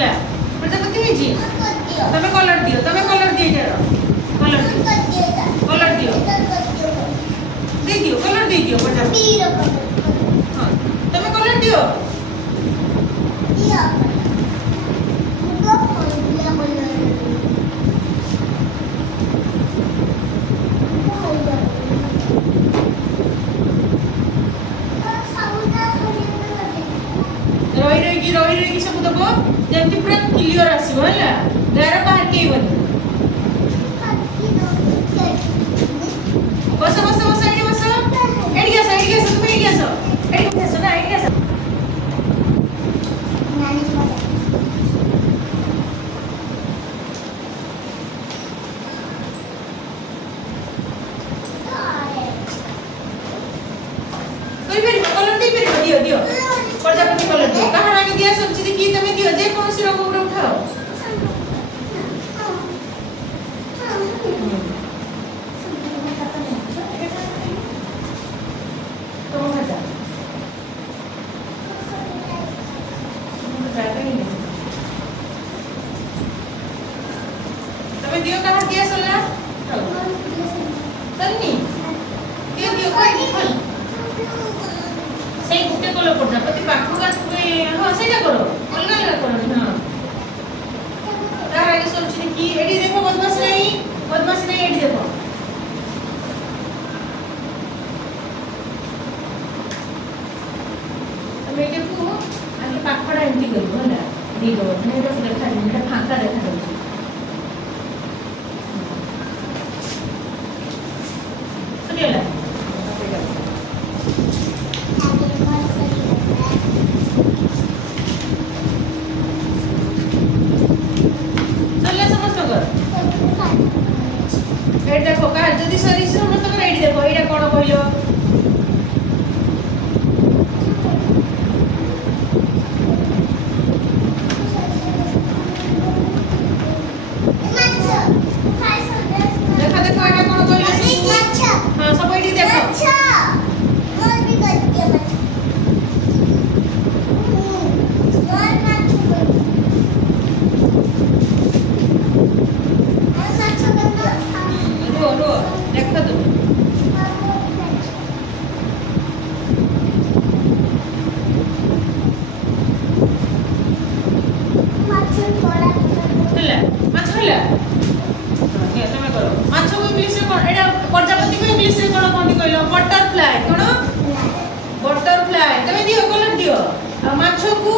ହେଲା ପ୍ରଜାପତି ହେଇଛି ତମେ କଲର ଦିଅ ଏଇଟାର କଲର ଦିଅ ଦେଇଦିଅ କଲର ଦେଇଦିଅ ପ୍ରଜାପତି ହଁ ତମେ କଲର ଦିଅ रही सब दब जमी पूरा क्लीयर आसो है गार बाहर के बस बस बस एडी बस एडी आस तुम एडी आस ना एडी आस कलर दे दियो दियो प्रजापति कलर दियो कहां आगे दिया सोची देखी तमे दियो जे कौन सी रंग उठा उठाओ तो मजा तमे दियो कहां दिया सोला सन्नी दियो दियो कोई नहीं सही गुटे कलर प्रजापति पाखु का हां सेटा करो अलग अलग करो हां तार आगे सोचनी की एडी देखो बदमाश नहीं एडी देखो तमे देखो आगे पाखडा एंटी करो होला देखो ने तो देखा एटा फांका देखा दउची सुनिला देखो का जदी सरी समस्त कर एडी देखो एटा कोन कहलो देखो देखो एटा कोन कहलो हां सब एडी देखो अच्छा मोर भी कर दिया स्मार्ट मैच रो देखो तो माछ को इंग्लिश रे कोन एडा प्रजापति को इंग्लिश रे कोन कोन कहलो बटरफ्लाई कोन बटरफ्लाई तमे दियो कलर दियो आ माछ को